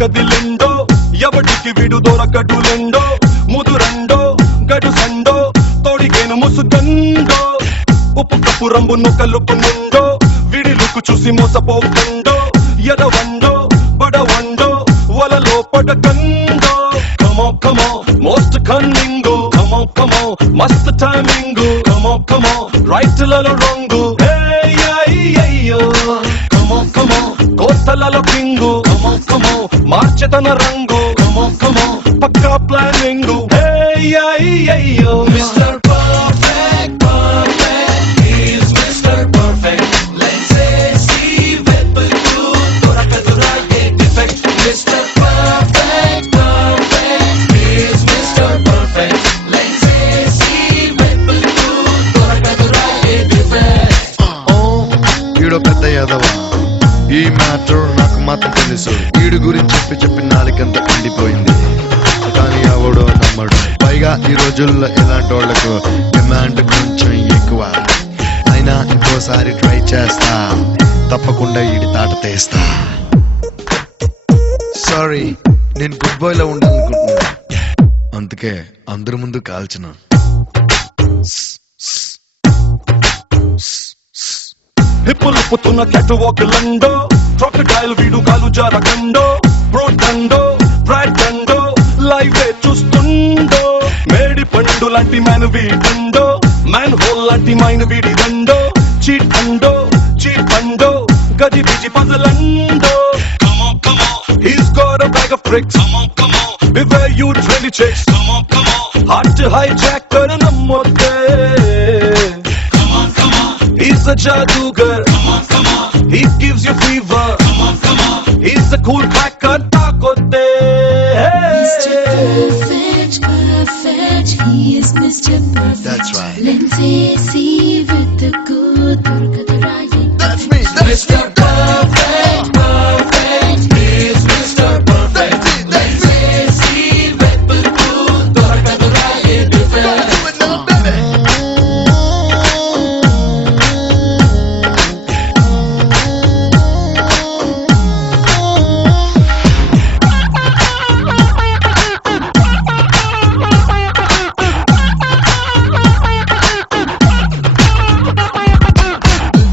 కదిలిండో ఎవడికి వీడు దొరకడులెండో ముదురండో గడు సండో తోడిగేను ముసుగండో ఉప్పు కప్పు రంబును కలుపునుండో విడిలుకు చూసి మోసపోకండో ఎదవండో బడవండో వలలో పడకండో Come on, come on, most cunningo Come on, come on, must timingo Come on, come on, right lalo wrongo Hey, ay, ay, yo Come on, కోస్తలలో king Come on, మార్చెతన రంగు Come on, పక్కా planning Hey, ay, ay, yo Mr. Perfect, perfect He's Mr. Perfect Let's see వెతుకు దొరకదురా ఏ defect Mr. Perfect, perfect He's Mr. Perfect Let's see వెతుకు దొరకదురా ఏ defect ఈడో పెద్ద యాదవ ఈ matter నాకు మాత్రం తెలుసు వీడి గురించి చెప్పి నాలుకంత ఎండిపోయింది కానీ ఎవడో నమ్మడు పైగా ఈ రోజుల్లో ఇలాంటి వాళ్లకు డిమాండ్ కొంచెం ఎక్కువ అయినా ఇంకోసారి ట్రై చేస్తా తప్పకుండా ఈడి తాట తీస్తా సారీ నేను గుడ్ బాయ్ లో ఉండాలనుకుంటున్నా అందుకే అందరి ముందు కాల్చిన హిప్పులుపుతున్న క్యాట్ వాక్ లండో క్రొకడైల్ వీడు కాలు జారకండో బ్రోటండో బ్రాటండో లైవ్ చూస్తుండో మేడి పండు లాంటి మ్యాన్ వీడండో మ్యాన్ హోల్ లాంటి మైన్ వీడి దండో చీట్ అండో చీట్ పండో గది busy పజలండో Come on, he's got a bag of tricks Come on, beware you really chicks Come on, hard to hijack kar namote He's a jadugar Come on, he gives you fever Come on, he's a cool cracker takote Mr. Perfect, perfect He is Mr. Perfect That's right Let's see with the good Durgaduraye That's me Mr. Perfect, perfect He's Mr. Perfect Let's see with the good Durgaduraye different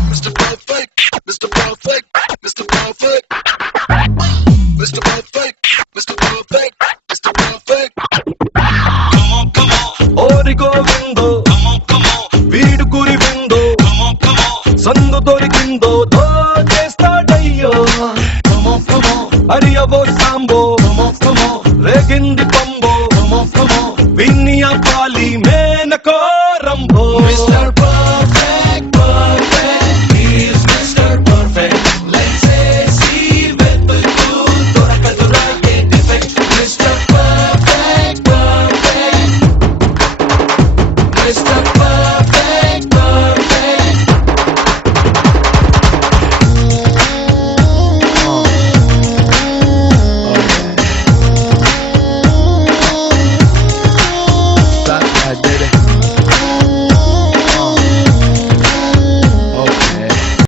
Mr. Perfect, Mr. Perfect, Mr. Perfect, Mr. Perfect, Mr. Perfect, Mr. Perfect. Come on, Origo vindo Come on, వీడు Kuri విందో Come on, సందు దొరికిందో దో చేస్తాడయ్యో Come on, అరియవో